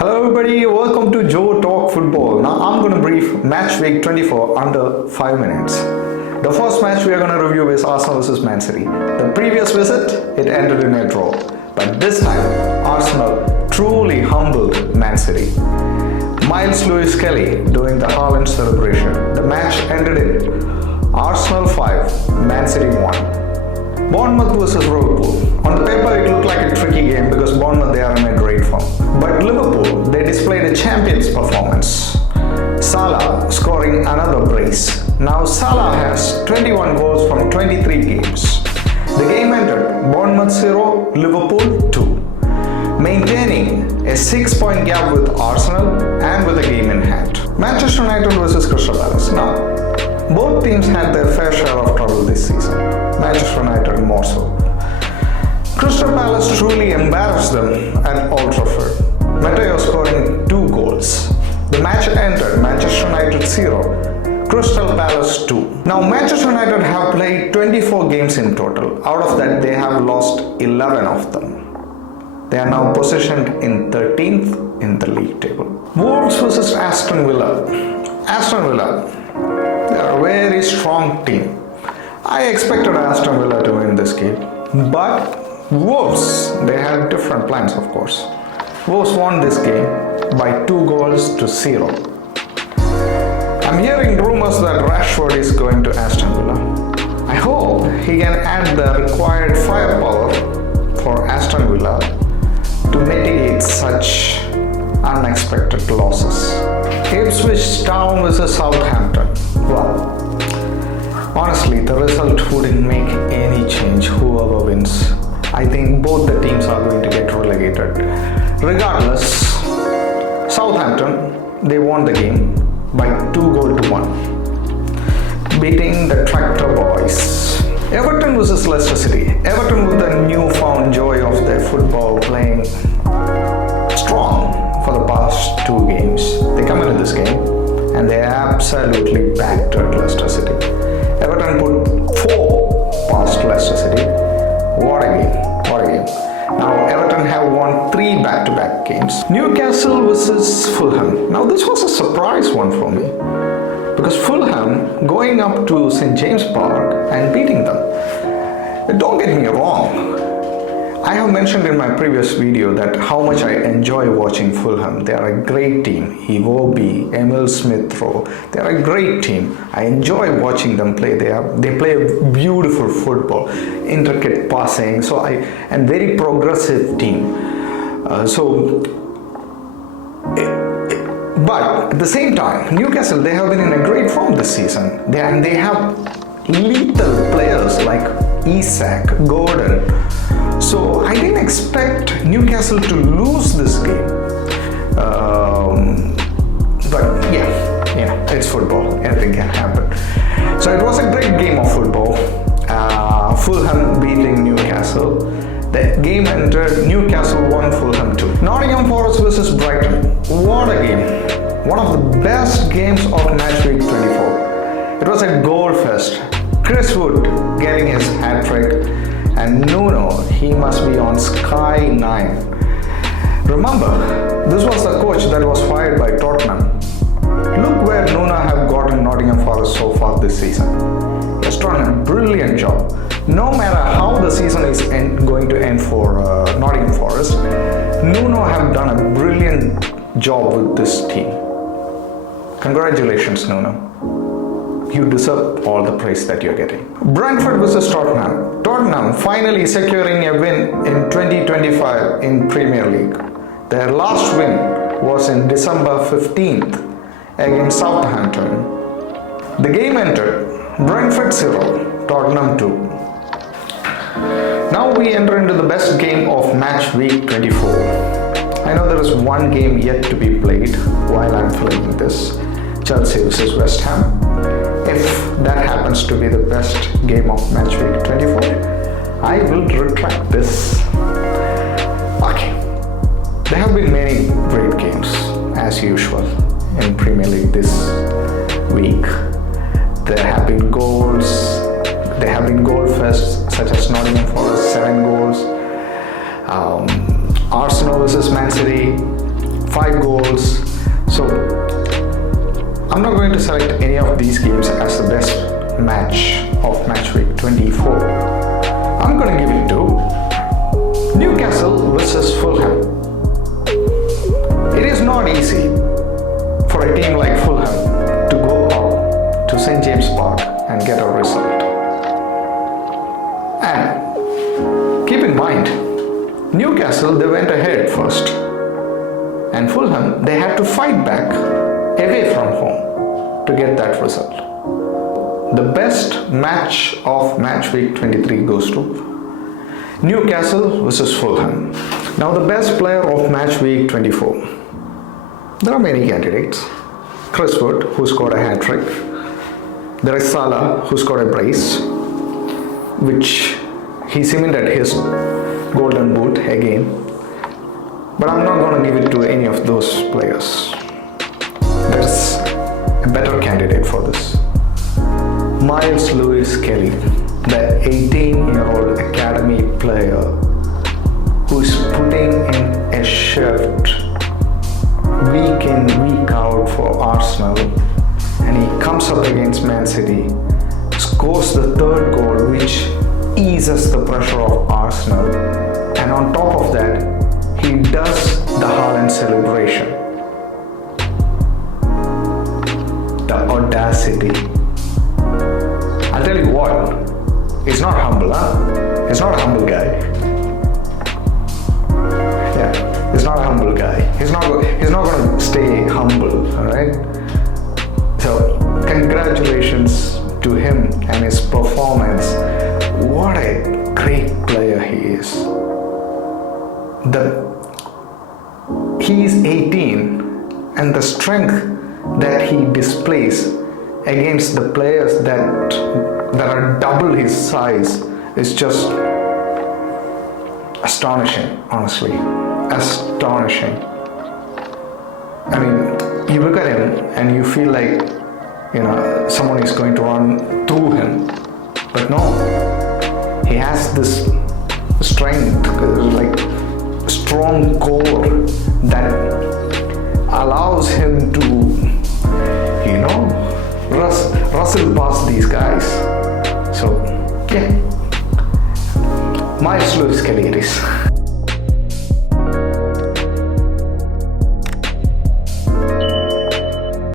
Hello everybody, welcome to Joe Talk Football. Now I'm going to brief match week 24 under 5 minutes. The first match we are going to review is Arsenal vs MANCITY. The previous visit, it ended in a draw. But this time, Arsenal truly humbled MANCITY. Miles Lewis Kelly doing the Haaland celebration. The match ended in Arsenal 5, MANCITY 1. Bournemouth vs Liverpool. On the paper it looked like a tricky game because Bournemouth they are in a great form. But Liverpool, they displayed a champion's performance. Salah scoring another brace. Now Salah has 21 goals from 23 games. The game ended Bournemouth 0, Liverpool 2. Maintaining a 6-point gap with Arsenal and with a game in hand. Manchester United vs Crystal Palace. Now, both teams had their fair share of trouble this season. Manchester United more so. Crystal Palace truly embarrassed them at Old Trafford. Mateo scoring 2 goals. The match ended Manchester United 0, Crystal Palace 2. Now Manchester United have played 24 games in total. Out of that they have lost 11 of them. They are now positioned in 13th in the league table. Wolves vs Aston Villa. Aston Villa, they are a very strong team. I expected Aston Villa to win this game, but Wolves, they had different plans of course. Wolves won this game by 2 goals to 0. I'm hearing rumors that Rashford is going to Aston Villa. I hope he can add the required firepower for Aston Villa to mitigate such unexpected losses. IPSWICH Town vs Southampton. Well, honestly, the result wouldn't make any change whoever wins. I think both the teams are going to get relegated. Regardless, Southampton, they won the game by 2-1, beating the Tractor Boys. Everton vs Leicester City. Everton with the newfound joy of their football playing strong for the past 2 games. They come into this game and they absolutely battered Leicester City. Everton put 4 past Leicester City. What a game, what a game. Now Everton have won 3 back-to-back games. Newcastle vs Fulham. Now this was a surprise one for me, because Fulham going up to St. James Park and beating them. Don't get me wrong, I have mentioned in my previous video that how much I enjoy watching Fulham. They are a great team. Iwobi, Emil Smith-Rowe, they are a great team. I enjoy watching them play. They play a beautiful football, intricate passing, and very progressive team. But at the same time, Newcastle, they have been in a great form this season. They have lethal players like Isak, Gordon. So I didn't expect Newcastle to lose this game. But yeah, it's football. Anything can happen. So it was a great game of football. Fulham beating Newcastle. The game entered Newcastle 1, Fulham 2. Nottingham Forest vs Brighton. What a game. One of the best games of match week 24. It was a goal fest. Chris Wood getting his hat-trick, and Nuno, he must be on Sky 9. Remember, this was the coach that was fired by Tottenham. Look where Nuno have gotten Nottingham Forest so far this season. He has done a brilliant job. No matter how the season is going to end for Nottingham Forest, Nuno have done a brilliant job with this team. Congratulations, Nuno. You deserve all the praise that you're getting. Brentford vs Tottenham. Tottenham finally securing a win in 2025 in Premier League. Their last win was in December 15th against Southampton. The game entered Brentford 0, Tottenham 2. Now we enter into the best game of match week 24. I know there is one game yet to be played while I'm filming this. Chelsea vs West Ham. If that happens to be the best game of match week 24, I will retract this. Okay, there have been many great games as usual in Premier League this week. There have been goals. There have been goal fests such as Nottingham Forest 7 goals, Arsenal vs MANCITY 5 goals. So I'm not going to select any of these games as the best match of match week 24. I'm going to give it to Newcastle versus Fulham. It is not easy for a team like Fulham to go up to St. James Park and get a result. And keep in mind, Newcastle, they went ahead first, and Fulham, they had to fight back away from home to get that result. The best match of match week 23 goes to Newcastle versus Fulham. Now the best player of match week 24. There are many candidates. Chris Wood, who scored a hat-trick. There is Salah, who scored a brace, which he cemented his golden boot again. But I'm not going to give it to any of those players. There's a better candidate for this. Miles Lewis Kelly, the 18-year-old academy player who is putting in a shift week in, week out for Arsenal, and he comes up against MANCITY, scores the 3rd goal, which eases the pressure of Arsenal, and on top of that, he does the Haaland celebration. The audacity. I'll tell you what, he's not humble, huh? He's not a humble guy. Yeah, he's not a humble guy. He's not going to stay humble, alright? So, congratulations to him and his performance. What a great player he is. He's 18, and the strength that he displays against the players that are double his size is just astonishing, honestly. Astonishing. I mean, you look at him and you feel like, someone is going to run through him. But no, he has this strength, like strong core that allows him to, rustle past these guys. So, yeah, Miles Lewis Kelly it is.